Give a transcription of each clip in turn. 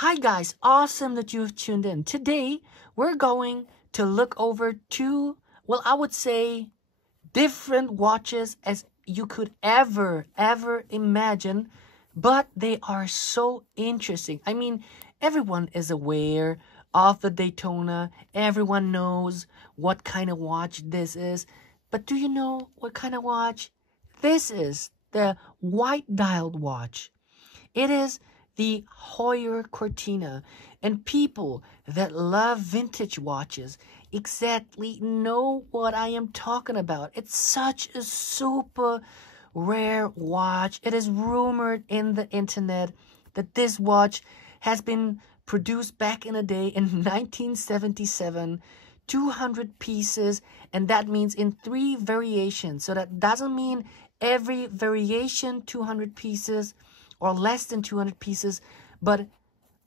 Hi guys, awesome that you've tuned in. Today, we're going to look over two, well, I would say different watches as you could ever imagine, but they are so interesting. I mean, everyone is aware of the Daytona. Everyone knows what kind of watch this is. But do you know what kind of watch? This is the white dialed watch. It is the Heuer Cortina, and people that love vintage watches exactly know what I am talking about. It's such a super rare watch. It is rumored in the internet that this watch has been produced back in the day in 1977, 200 pieces, and that means in 3 variations. So that doesn't mean every variation 200 pieces or less than 200 pieces, but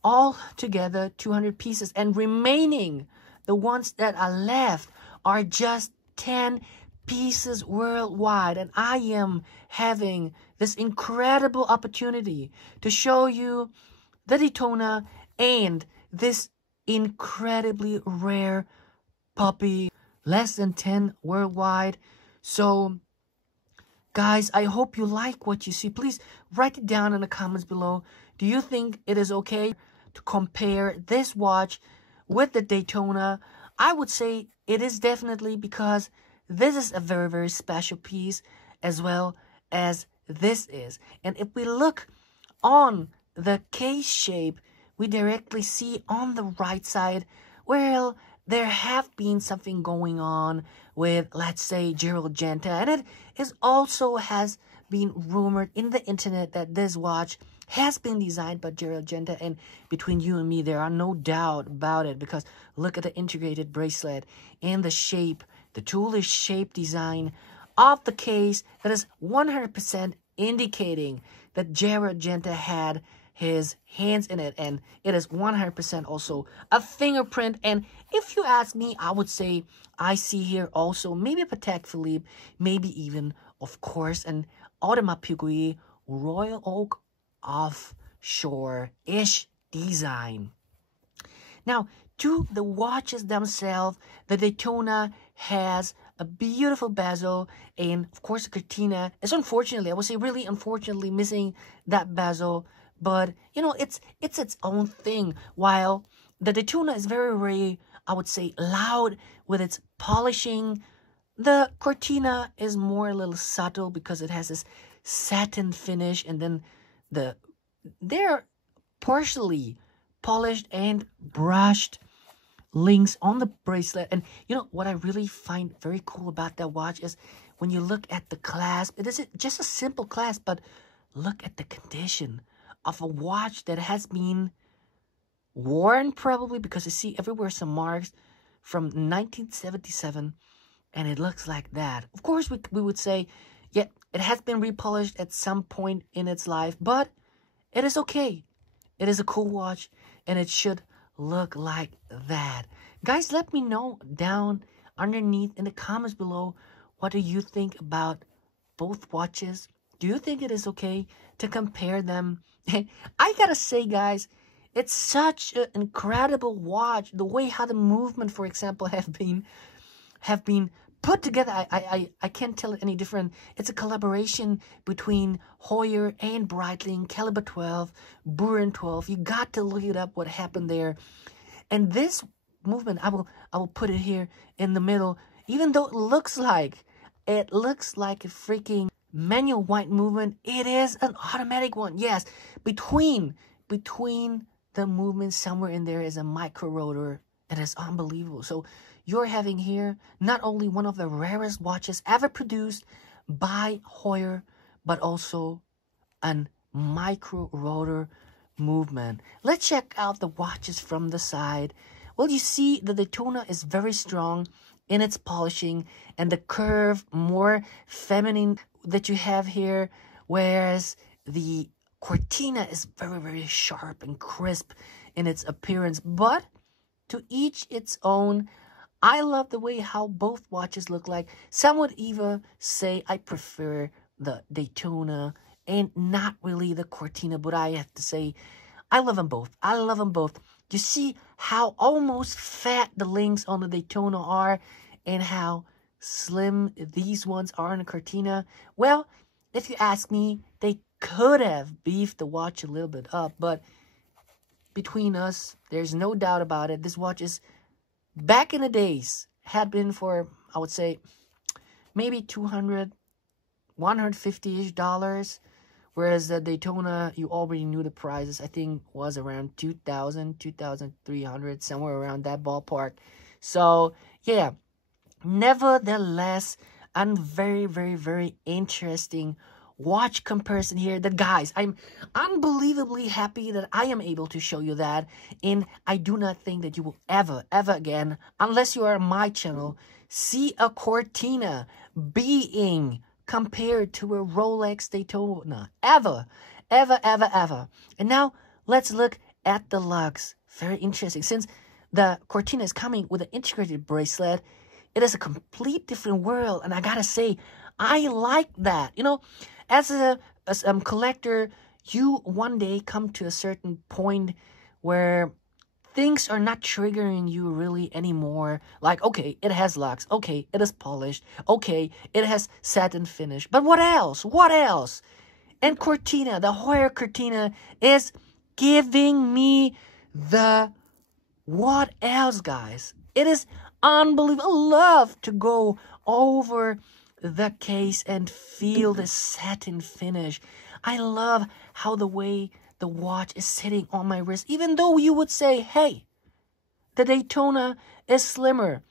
all together 200 pieces, and remaining, the ones that are left, are just 10 pieces worldwide. And I am having this incredible opportunity to show you the Daytona and this incredibly rare puppy, less than 10 worldwide. So guys, I hope you like what you see. Please write it down in the comments below. Do you think it is okay to compare this watch with the Daytona? I would say it is definitely, because this is a very special piece as well as this is. And if we look on the case shape, we directly see on the right side, well, there have been something going on with, let's say, Gerald Genta, and it is also has been rumored in the internet that this watch has been designed by Gerald Genta. And between you and me, there are no doubt about it, because look at the integrated bracelet and the shape, the toolish shape design of the case that is 100% indicating that Gerald Genta had his hands in it, and it is 100% also a fingerprint. And if you ask me, I would say I see here also maybe a Patek Philippe, maybe even, of course, an Audemars Piguet Royal Oak offshore-ish design. Now, to the watches themselves, the Daytona has a beautiful bezel, and of course the Cortina is, unfortunately, I would say really unfortunately, missing that bezel. But, you know, it's its own thing. While the Daytona is very, I would say, loud with its polishing, the Cortina is more a little subtle because it has this satin finish, and then they're partially polished and brushed links on the bracelet. And, you know, what I really find very cool about that watch is when you look at the clasp, it isn't just a simple clasp, but look at the condition of a watch that has been worn, probably, because you see everywhere some marks from 1977, and it looks like that. Of course, we would say, yeah, it has been repolished at some point in its life, but it is okay. It is a cool watch, and it should look like that. Guys, let me know down underneath in the comments below, what do you think about both watches? Do you think it is okay to compare them? I gotta say, guys, it's such an incredible watch. The way how the movement, for example, have been put together, I can't tell it any different. It's a collaboration between Heuer and Breitling, caliber 12, Buren 12. You got to look it up, what happened there. And this movement, I will put it here in the middle. Even though it looks like a freaking manual white movement, it is an automatic one. Yes, between the movements, somewhere in there is a micro rotor. It is unbelievable. So you're having here not only one of the rarest watches ever produced by Heuer, but also an micro rotor movement. Let's check out the watches from the side. Well, you see the Daytona is very strong in its polishing, and the curve more feminine that you have here, whereas the Cortina is very sharp and crisp in its appearance. But to each its own. I love the way how both watches look like. Some would even say I prefer the Daytona and not really the Cortina, but I have to say I love them both. I love them both. You see how almost fat the links on the Daytona are and how slim these ones are in the Cortina? Well, if you ask me, they could have beefed the watch a little bit up, but between us, there's no doubt about it. This watch is, back in the days, had been for, I would say, maybe $200, $150-ish dollars. Whereas the Daytona, you already knew the prices. I think was around $2,000, $2,300, somewhere around that ballpark. So, yeah. Nevertheless, a very, very, very interesting watch comparison here. That, guys, I'm unbelievably happy that I am able to show you that. And I do not think that you will ever again, unless you are on my channel, see a Cortina being compared to a Rolex Daytona. Ever. And now, let's look at the lugs. Very interesting. Since the Cortina is coming with an integrated bracelet, it is a complete different world. And I gotta say, I like that. You know, as a collector, you one day come to a certain point where things are not triggering you really anymore. Like, okay, it has lugs. Okay, it is polished. Okay, it has satin finish. But what else? What else? And Cortina, the Heuer Cortina, is giving me the what else, guys? It is unbelievable. I love to go over the case and feel the satin finish. I love how the way the watch is sitting on my wrist, even though you would say, hey, the Daytona is slimmer.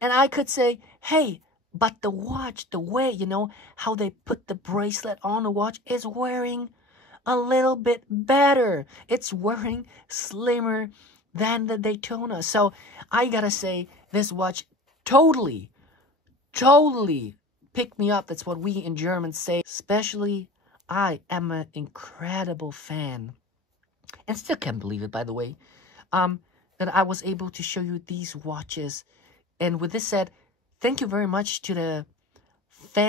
And I could say, hey, but the watch, the way, you know, how they put the bracelet on the watch is wearing a little bit better. It's wearing slimmer than the Daytona. So I gotta say, this watch totally picked me up. That's what we in German say. Especially, I am an incredible fan, and still can't believe it, by the way, that I was able to show you these watches. And with this said, thank you very much to the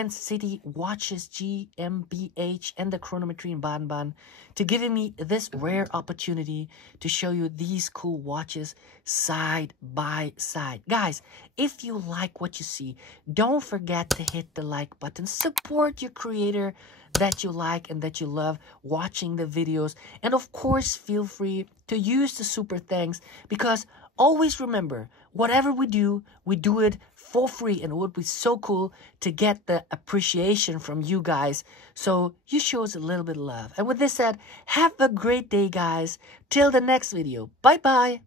City Watches GmbH and the Chronometrie Baden-Baden to giving me this rare opportunity to show you these cool watches side by side. Guys, if you like what you see, don't forget to hit the like button. Support your creator that you like and that you love watching the videos. And of course, feel free to use the super thanks, because always remember, whatever we do it for free, and it would be so cool to get the appreciation from you guys. So you show us a little bit of love. And with this said, have a great day, guys. Till the next video. Bye-bye.